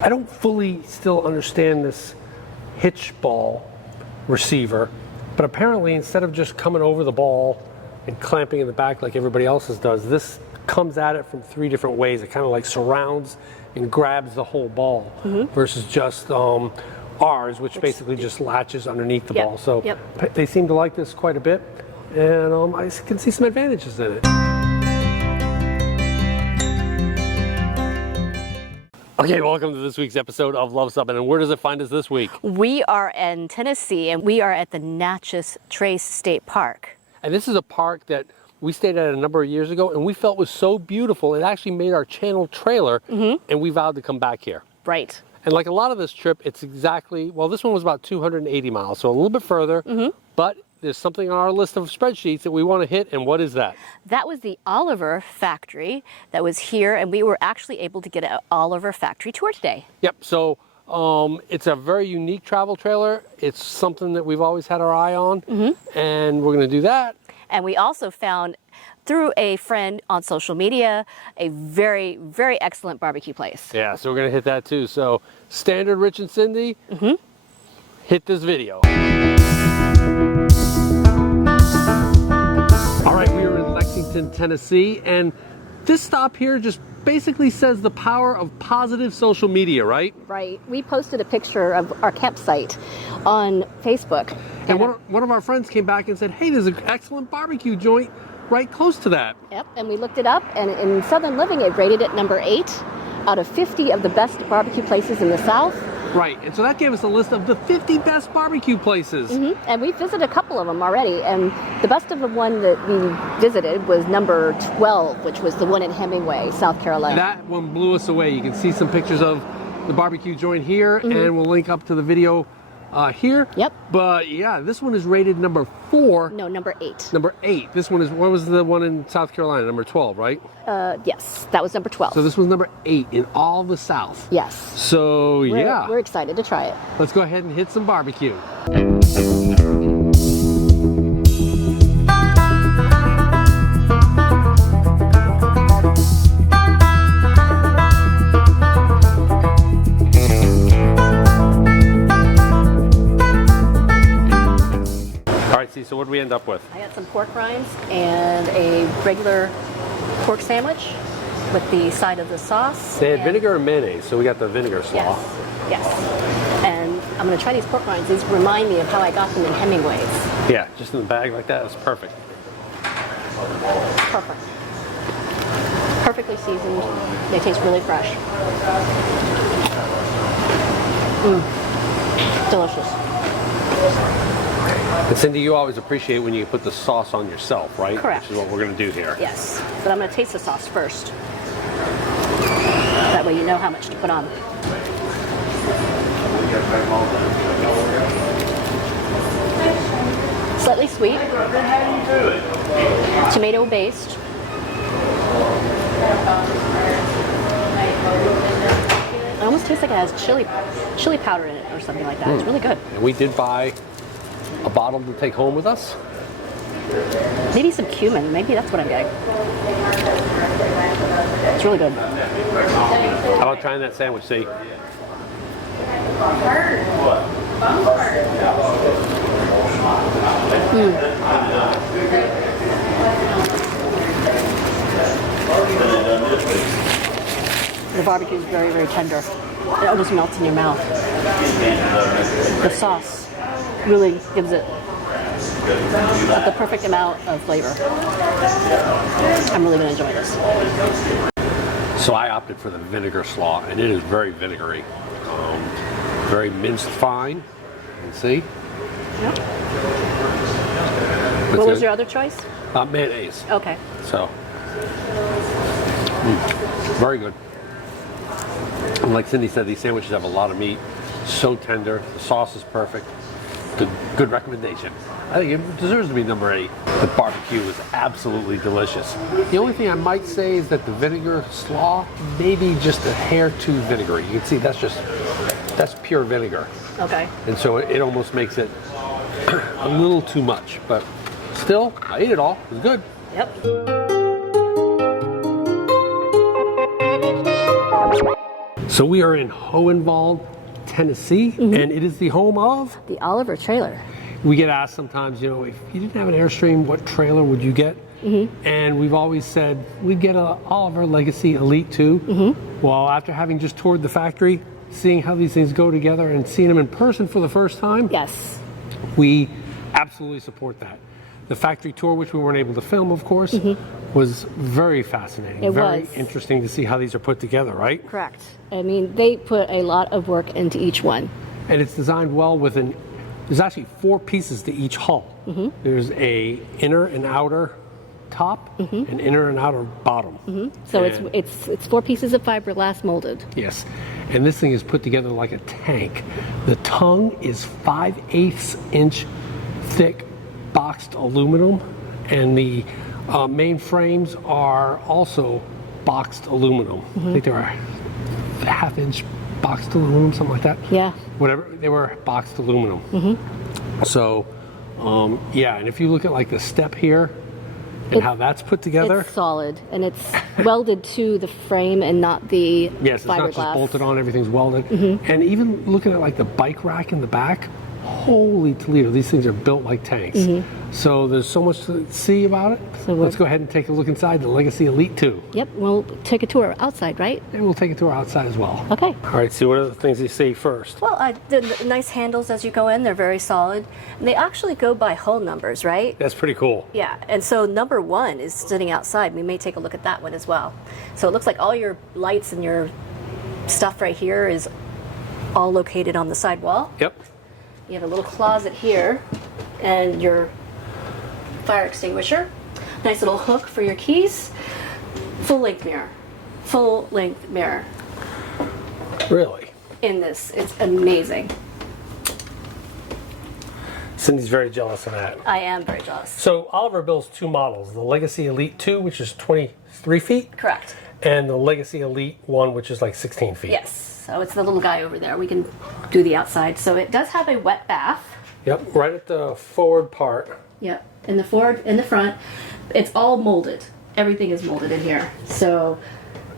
I don't fully still understand this hitch ball receiver, but apparently instead of just coming over the ball and clamping in the back like everybody else's does, this comes at it from 3 different ways. It kind of like surrounds and grabs the whole ball versus just ours, which basically just latches underneath the ball. So they seem to like this quite a bit, and I can see some advantages in it. Okay, welcome to this week's episode of Luv Subbin, and where does it find us this week? We are in Tennessee, and we are at the Natchez Trace State Park. And this is a park that we stayed at a number of years ago, and we felt was so beautiful, it actually made our channel trailer, and we vowed to come back here. Right. And like a lot of this trip, it's exactly, well, this one was about 280 miles, so a little bit further, but there's something on our list of spreadsheets that we want to hit, and what is that? That was the Oliver factory that was here, and we were actually able to get an Oliver factory tour today. Yep, so it's a very unique travel trailer. It's something that we've always had our eye on, and we're going to do that. And we also found, through a friend on social media, a very, very excellent barbecue place. Yeah, so we're going to hit that too. So, standard Rich and Cindy, hit this video. All right, we are in Lexington, Tennessee, and this stop here just basically says the power of positive social media, right? Right. We posted a picture of our campsite on Facebook. And one of our friends came back and said, hey, there's an excellent barbecue joint right close to that. Yep, and we looked it up, and in Southern Living, it rated it number 8 out of 50 of the best barbecue places in the South. Right, and so that gave us a list of the 50 best barbecue places. And we visited a couple of them already, and the best of the one that we visited was number 12, which was the one in Hemingway, South Carolina. That one blew us away. You can see some pictures of the barbecue joint here, and we'll link up to the video here. Yep. But yeah, this one is rated number 4. No, number 8. Number 8. This one is, what was the one in South Carolina? Number 12, right? Yes, that was number 12. So this was number 8 in all the South. Yes. So We're excited to try it. Let's go ahead and hit some barbecue. So what did we end up with? I got some pork rinds and a regular pork sandwich with the side of the sauce. They had vinegar and mayonnaise, so we got the vinegar slaw. Yes. And I'm going to try these pork rinds. These remind me of how I got them in Hemingway's. Yeah, just in the bag like that. That's perfect. Perfect. Perfectly seasoned. They taste really fresh. Delicious. And Cindy, you always appreciate when you put the sauce on yourself, right? Correct. Which is what we're going to do here. Yes, but I'm going to taste the sauce first. That way you know how much to put on. Slightly sweet. Tomato based. It almost tastes like it has chili powder in it or something like that. It's really good. And we did buy a bottle to take home with us. Maybe some cumin. Maybe that's what I'm getting. It's really good. How about trying that sandwich, see? The barbecue is very, very tender. It almost melts in your mouth. The sauce really gives it the perfect amount of flavor. I'm really going to enjoy this. So I opted for the vinegar slaw, and it is very vinegary. Very minced fine. You can see. Yep. What was your other choice? Mayonnaise. Okay. So, very good. And like Cindy said, these sandwiches have a lot of meat. So tender. The sauce is perfect. Good recommendation. I think it deserves to be number 8. The barbecue was absolutely delicious. The only thing I might say is that the vinegar slaw may be just a hair too vinegary. You can see that's pure vinegar. Okay. And so it almost makes it a little too much. But still, I ate it all. It was good. Yep. So we are in Hohenwald, Tennessee, and it is the home of... The Oliver trailer. We get asked sometimes, you know, if you didn't have an Airstream, what trailer would you get? And we've always said we'd get a Oliver Legacy Elite 2. Well, after having just toured the factory, seeing how these things go together and seeing them in person for the first time, Yes. we absolutely support that. The factory tour, which we weren't able to film, of course, was very fascinating. It very was. interesting to see how these are put together, right? Correct. I mean, they put a lot of work into each one. And it's designed well with there's actually 4 pieces to each hull. There's a inner and outer top, and inner and outer bottom. So And- it's 4 pieces of fiberglass molded. Yes, and this thing is put together like a tank. The tongue is 5/8 inch thick boxed aluminum, and the main frames are also boxed aluminum. I think they were 1/2 inch boxed aluminum, something like that. Yeah. Whatever, they were boxed aluminum. So, yeah, and if you look at like the step here and how that's put together. It's solid, and it's welded to the frame and not the Yes, it's not fiberglass. just bolted on, everything's welded. And even looking at like the bike rack in the back, holy Toledo, these things are built like tanks. So there's so much to see about it. So Let's go ahead and take a look inside the Legacy Elite 2. Yep, we'll take a tour outside, right? And we'll take a tour outside as well. Okay. All right, so what are the things you see first? Well, the nice handles as you go in, they're very solid. And they actually go by hull numbers, right? That's pretty cool. Yeah, and so number 1 is sitting outside. We may take a look at that one as well. So it looks like all your lights and your stuff right here is all located on the side wall. Yep. You have a little closet here and your fire extinguisher. Nice little hook for your keys. Full length mirror. Full length mirror Really? in this. It's amazing. Cindy's very jealous of that. I am very jealous. So Oliver builds 2 models, the Legacy Elite 2, which is 23 feet, Correct. and the Legacy Elite 1, which is like 16 feet. Yes. So it's the little guy over there. We can do the outside. So it does have a wet bath. Yep, right at the forward part. Yep. In the forward, in the front, it's all molded. Everything is molded in here. So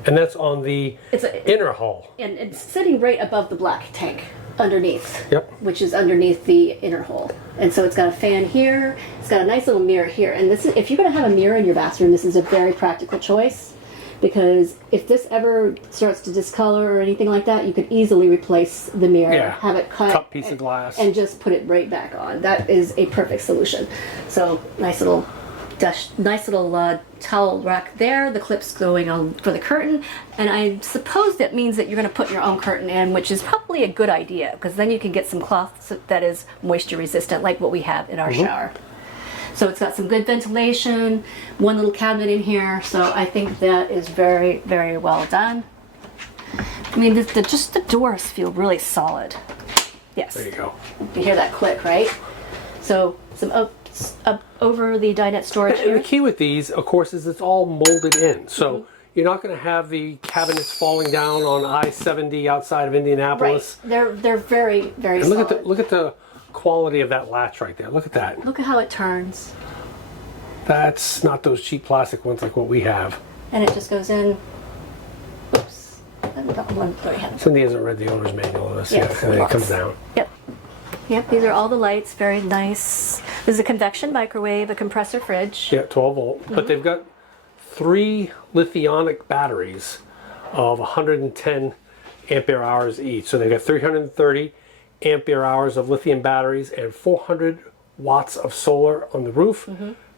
And that's on the it's a, inner hull. and it's sitting right above the black tank underneath. Yep. Which is underneath the inner hole. And so it's got a fan here. It's got a nice little mirror here. And this is, if you're going to have a mirror in your bathroom, this is a very practical choice. Because if this ever starts to discolor or anything like that, you could easily replace the mirror, Yeah. have it cut Piece of glass. and just put it right back on. That is a perfect solution. So nice little towel rack there. The clips going on for the curtain, and I suppose that means that you're going to put your own curtain in, which is probably a good idea because then you can get some cloth that is moisture resistant, like what we have in our shower. So it's got some good ventilation, one little cabinet in here, so I think that is very, very well done. I mean, just the doors feel really solid. Yes. There you go. You hear that click, right? So some up over the dinette storage And the here. key with these, of course, is it's all molded in. So you're not going to have the cabinets falling down on I-70 outside of Indianapolis. Right. They're very, very And solid. look at the quality of that latch right there. Look at that. Look at how it turns. That's not those cheap plastic ones like what we have. And it just goes in. Oops. That one already had. Cindy hasn't read the owner's manual of this Yes, yet, and then it lots. comes down. Yep. Yep, these are all the lights, very nice. This is a convection microwave, a compressor fridge. Yeah, 12 volt. But they've got 3 lithionic batteries of 110 ampere hours each. So they've got 330 ampere hours of lithium batteries and 400 watts of solar on the roof,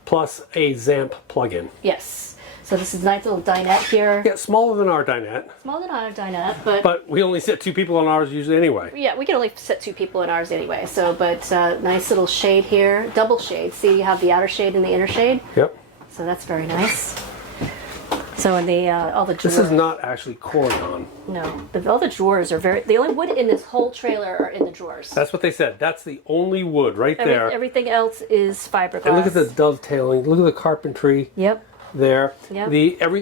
plus a ZAMP plug-in. Yes. So this is a nice little dinette here. Yeah, smaller than our dinette, Smaller than our dinette, but but we only sit 2 people on ours usually anyway. yeah, we can only sit 2 people in ours anyway. So, but nice little shade here, double shade. See, you have the outer shade and the inner shade. Yep. So that's very nice. So in the all the drawers. This is not actually cordon. No, but all the drawers are very. The only wood in this whole trailer are in the drawers. That's what they said. That's the only wood right there. Everything else is fiberglass. And look at the dovetailing. Look at the carpentry. Yep. There. Yep.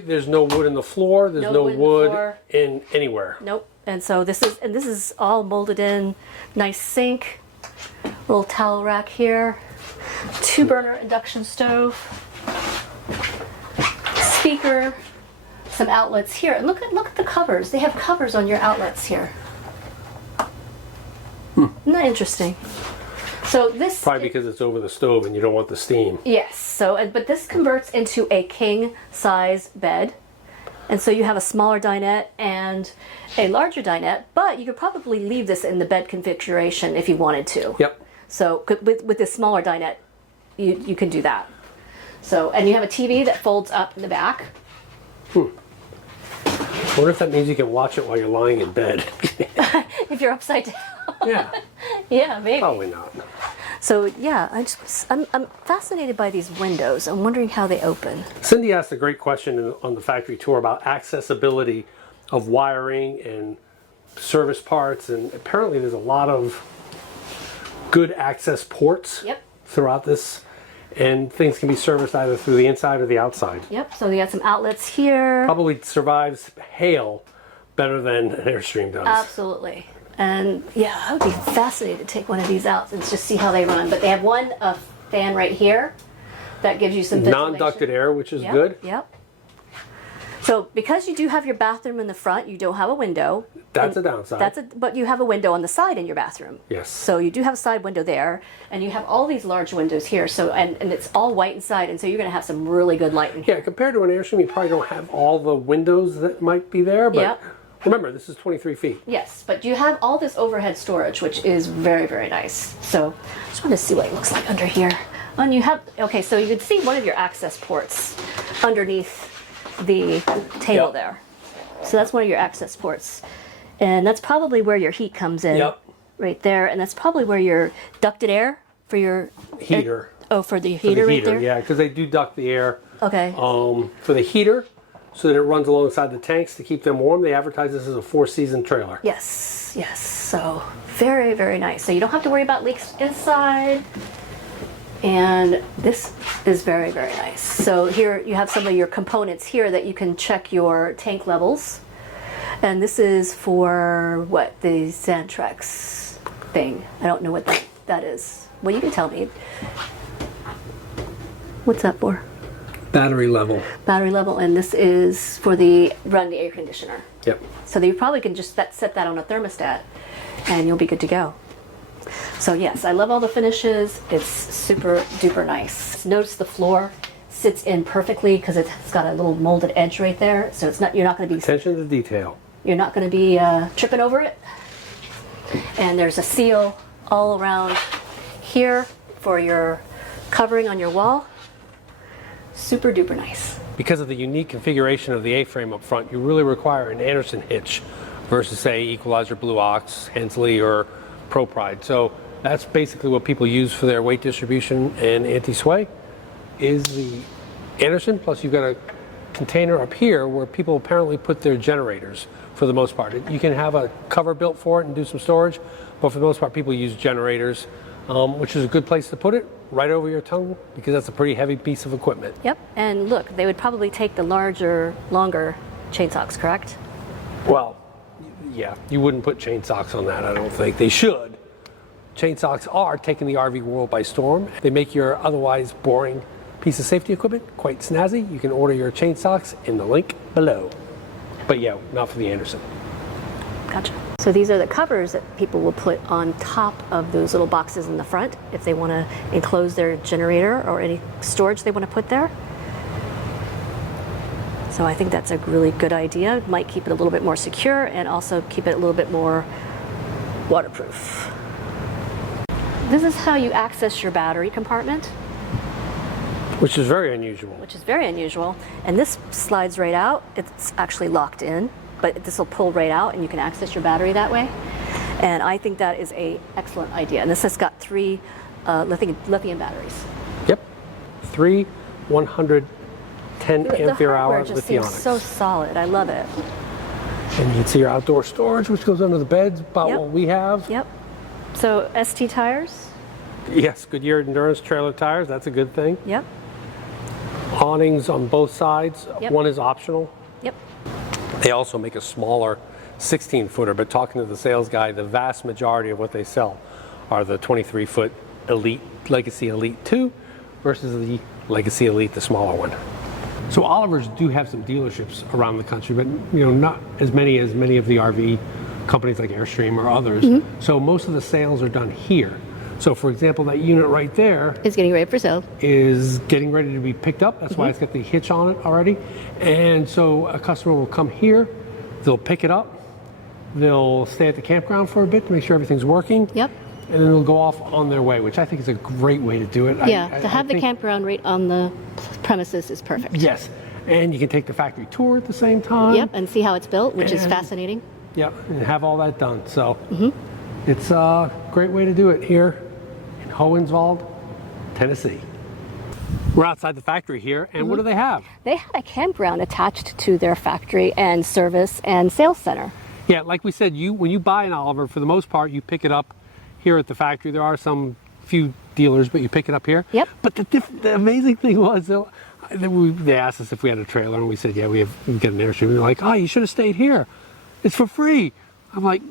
There's no wood in the floor. There's No no wood in the wood floor. in anywhere. Nope. And so this is all molded in. Nice sink. Little towel rack here. 2-burner induction stove. Speaker. some outlets here. And look at the covers. They have covers on your outlets here. Isn't that interesting? So this Probably because it's over the stove and you don't want the steam. yes. So but this converts into a king size bed. And so you have a smaller dinette and a larger dinette, but you could probably leave this in the bed configuration if you wanted to. Yep. So with this smaller dinette, you can do that. So, and you have a TV that folds up in the back. I wonder if that means you can watch it while you're lying in bed. If you're upside down. Yeah. Yeah, maybe. Probably not. So yeah, I'm fascinated by these windows. I'm wondering how they open. Cindy asked a great question on the factory tour about accessibility of wiring and service parts, and apparently there's a lot of good access ports Yep. throughout this, and things can be serviced either through the inside or the outside. Yep. So you got some outlets here. Probably survives hail better than an Airstream does. Absolutely. And yeah, I would be fascinated to take one of these out and just see how they run. But they have one fan right here that gives you some ventilation. Non-ducted air, which is Yep, good. Yep. So because you do have your bathroom in the front, you don't have a window. That's a downside. But you have a window on the side in your bathroom. Yes. So you do have a side window there, and you have all these large windows here. So and it's all white inside, and so you're going to have some really good light in here. Yeah, compared to an Airstream, you probably don't have all the windows that might be there, but Yep. remember, this is 23 feet. Yes, but you have all this overhead storage, which is very, very nice. So I just want to see what it looks like under here. And you have, okay, so you can see one of your access ports underneath the table Yep. there. So that's one of your access ports. And that's probably where your heat comes in. Yep. Right there. And that's probably where your ducted air for your Heater. for the For heater the right heater, there. yeah, because they do duct the air. Okay. For the heater, so that it runs alongside the tanks to keep them warm. They advertise this as a 4-season trailer. Yes, yes. So very, very nice. So you don't have to worry about leaks inside. And this is very, very nice. So here you have some of your components here that you can check your tank levels. And this is for what, the Xantrex thing. I don't know what that is. Well, you can tell me. What's that for? Battery level. Battery level, and this is for the run the air conditioner. Yep. So you probably can just set that on a thermostat and you'll be good to go. So yes, I love all the finishes. It's super duper nice. Notice the floor sits in perfectly because it's got a little molded edge right there. So it's not, you're not going to be Attention to detail. You're not going to be tripping over it. And there's a seal all around here for your covering on your wall. Super duper nice. Because of the unique configuration of the A-frame up front, you really require an Anderson hitch versus, say, Equalizer Blue Ox, Hensley, or Pro Pride. So that's basically what people use for their weight distribution and anti-sway is the Anderson. Plus you've got a container up here where people apparently put their generators for the most part. You can have a cover built for it and do some storage, but for the most part people use generators, which is a good place to put it, right over your tongue, because that's a pretty heavy piece of equipment. Yep, and look, they would probably take the larger, longer chain socks, correct? Well, yeah, you wouldn't put chain socks on that, I don't think. They should. Chain socks are taking the RV world by storm. They make your otherwise boring piece of safety equipment quite snazzy. You can order your chain socks in the link below. But yeah, not for the Anderson. Gotcha. So these are the covers that people will put on top of those little boxes in the front if they want to enclose their generator or any storage they want to put there. So I think that's a really good idea. Might keep it a little bit more secure and also keep it a little bit more waterproof. This is how you access your battery compartment. Which is very unusual. Which is very unusual. And this slides right out. It's actually locked in, but this will pull right out and you can access your battery that way. And I think that is an excellent idea. And this has got 3 lithium batteries. Yep. 3 110 ampere hour just seems lithionics. so solid. I love it. And you can see your outdoor storage, which goes under the beds, about Yep. what we have. Yep. So ST tires. Yes, Goodyear Endurance trailer tires, that's a good thing. Yep. Awnings on both sides. Yep. One is optional. Yep. They also make a smaller 16-footer, but talking to the sales guy, the vast majority of what they sell are the 23-foot Elite, Legacy Elite 2 versus the Legacy Elite, the smaller one. So Oliver's do have some dealerships around the country, but not as many as many of the RV companies like Airstream or others. So most of the sales are done here. So for example, that unit right there It's getting ready for sale. is getting ready to be picked up. That's why it's got the hitch on it already. And so a customer will come here, they'll pick it up, they'll stay at the campground for a bit to make sure everything's working. Yep. And then they'll go off on their way, which I think is a great way to do it. Yeah, I to have the think- campground right on the premises is perfect. Yes, and you can take the factory tour at the same time. Yep, and see how it's built, which is And- fascinating. Yep, and have all that done. So it's a great way to do it here in Hohenwald, Tennessee. We're outside the factory here, and what do they have? They have a campground attached to their factory and service and sales center. Yeah, like we said, when you buy an Oliver, for the most part, you pick it up here at the factory. There are some few dealers, but you pick it up here. Yep. But the amazing thing was, though, they asked us if we had a trailer, and we said, yeah, we got an Airstream. They're like, oh, you should have stayed here. It's for free. I'm like,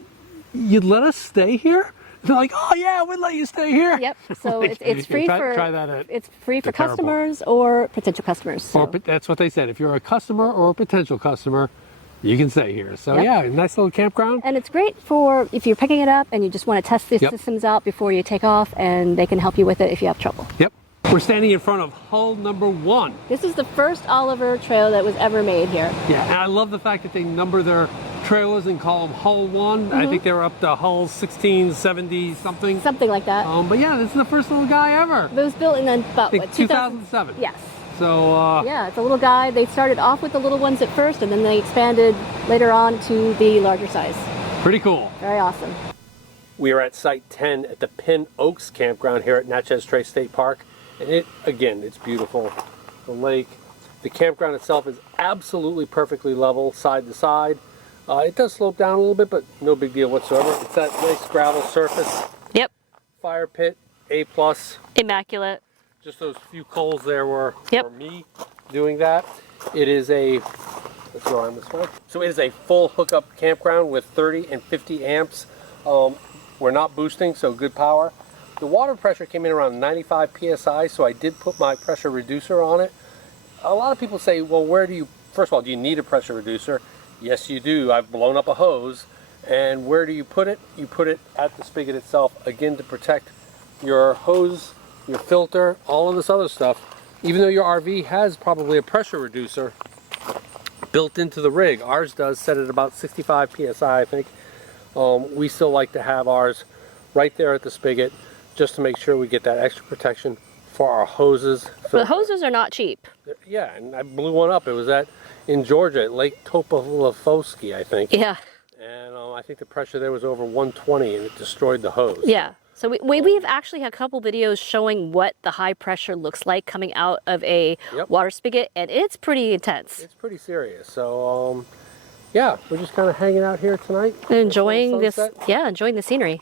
you'd let us stay here? They're like, oh yeah, we'd let you stay here. Yep. So Like, it's free for try that at it's free for the Terraport. customers or potential customers. So. Or that's what they said. If you're a customer or a potential customer, you can stay here. So Yep. yeah, nice little campground. And it's great for if you're picking it up and you just want to test the Yep. systems out before you take off, and they can help you with it if you have trouble. Yep. We're standing in front of hull number 1. This is the first Oliver trail that was ever made here. Yeah, and I love the fact that they number their trailers and call them hull 1. I think they're up to hull 16, 70 something. Something like that. But yeah, this is the first little guy ever. It was built in about I think what, 2007. Yes. So Yeah, it's a little guy. They started off with the little ones at first, and then they expanded later on to the larger size. pretty cool. Very awesome. We are at Site 10 at the Pin Oaks Campground here at Natchez Trace State Park. And it's beautiful. The lake, the campground itself is absolutely perfectly level, side to side. It does slope down a little bit, but no big deal whatsoever. It's that nice gravel surface, Yep. fire pit, A+. Immaculate. Just those few coals there were Yep. for me doing that. It is let's go on this way. So it is a full hookup campground with 30 and 50 amps. We're not boosting, so good power. The water pressure came in around 95 psi, so I did put my pressure reducer on it. A lot of people say, well, first of all, do you need a pressure reducer? Yes, you do. I've blown up a hose. And where do you put it? You put it at the spigot itself, again, to protect your hose, your filter, all of this other stuff. Even though your RV has probably a pressure reducer built into the rig, ours does, set at about 65 psi, I think. We still like to have ours right there at the spigot, just to make sure we get that extra protection for our hoses. The hoses are not cheap. Yeah, and I blew one up. It was in Georgia at Lake Topolofsky, I think. Yeah. And I think the pressure there was over 120, and it destroyed the hose. Yeah. So we've actually had a couple videos showing what the high pressure looks like coming out of a water spigot, and it's pretty intense. It's pretty serious. So, yeah, we're just kind of hanging out here tonight. Enjoying this, sunset, enjoying the scenery.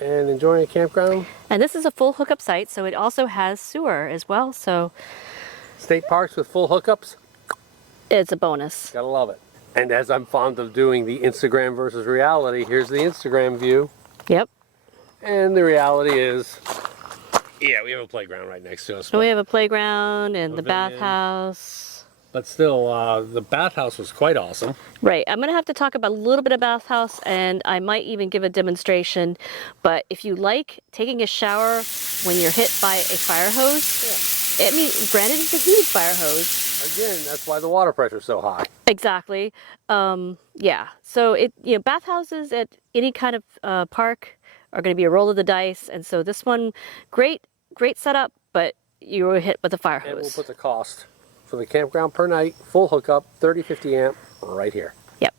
and enjoying a campground. And this is a full hookup site, so it also has sewer as well, so State parks with full hookups, it's a bonus. gotta love it. And as I'm fond of doing the Instagram versus reality, here's the Instagram view. Yep. And the reality is, yeah, we have a playground right next to us. So we have a playground and the Pavilion. bathhouse. But still, the bathhouse was quite awesome. Right. I'm going to have to talk about a little bit of bathhouse, and I might even give a demonstration. But if you like taking a shower when you're hit by a fire hose, I mean, granted, it's a heated fire hose. Again, that's why the water pressure is so high. Exactly. Yeah. So bathhouses at any kind of park are going to be a roll of the dice, and so this one, great setup, but you were hit with a fire And we'll hose. put the cost for the campground per night, full hookup, 30-50 amp, right here. Yep.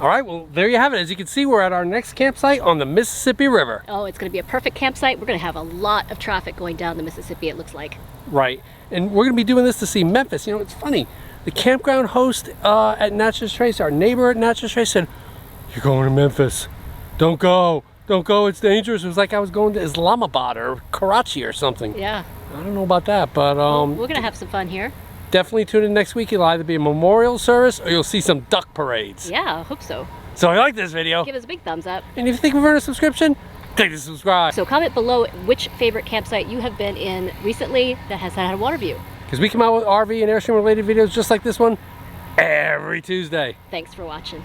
All right, well, there you have it. As you can see, we're at our next campsite on the Mississippi River. Oh, it's going to be a perfect campsite. We're going to have a lot of traffic going down the Mississippi, it looks like. Right, and we're going to be doing this to see Memphis. You know, it's funny. The campground host at Natchez Trace, our neighbor at Natchez Trace, said, "You're going to Memphis. Don't go. Don't go. It's dangerous." It was like I was going to Islamabad or Karachi or something. Yeah. I don't know about that, but We're going to have some fun here. definitely tune in next week. It'll either be a memorial service or you'll see some duck parades. Yeah, I hope so. So if you like this video, Give us a big thumbs up. and if you think we've earned a subscription, click to subscribe. So comment below which favorite campsite you have been in recently that has had a water view. Because we come out with RV and Airstream related videos just like this one every Tuesday. Thanks for watching.